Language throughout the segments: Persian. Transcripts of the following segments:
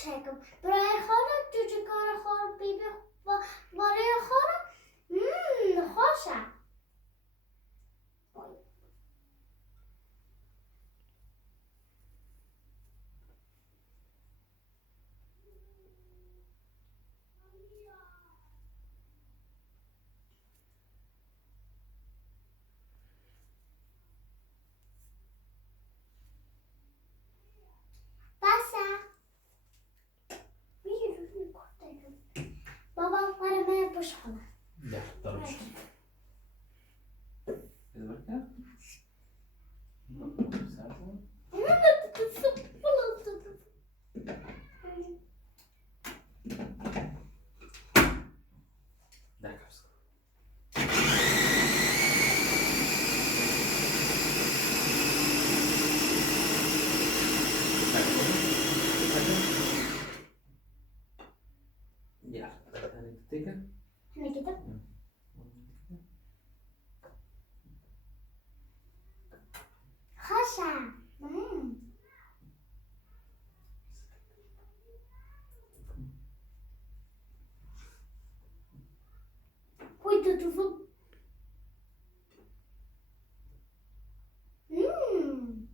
checken. برای خانم جوجه‌کار خانم بیبی برای خانم خوشم. بابا برای من بوش کنم. Ja, daarom is het. Is het werken? Daar kan ze. Ja, dat ga ik tikken. هنا كده. خشم. Ui, tudo bom? Não?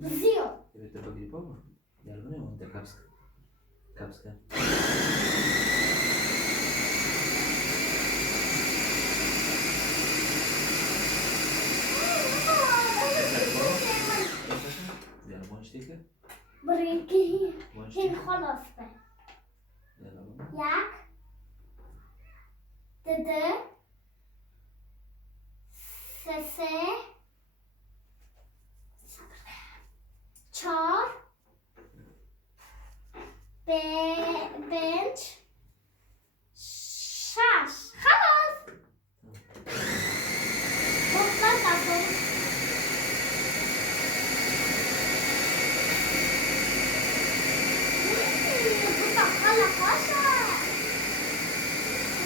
Brasil. Je weet er ook niet boven. Ja, dat want de kapske. Kapske. Ja, mooi steken. بريكي Mooi هين steken. خلاص بقى. Ja, dat wel. ياك دد سسه چار بنج شش خلاص مطلق أقول بطاقة لقاشة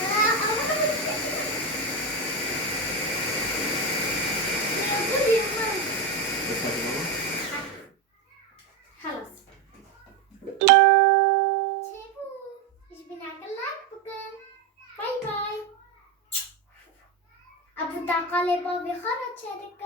Dat gaat er wel. خلاص تبو إيش بناكلك بكن باي باي أبو تاقالي بابي خرج شركة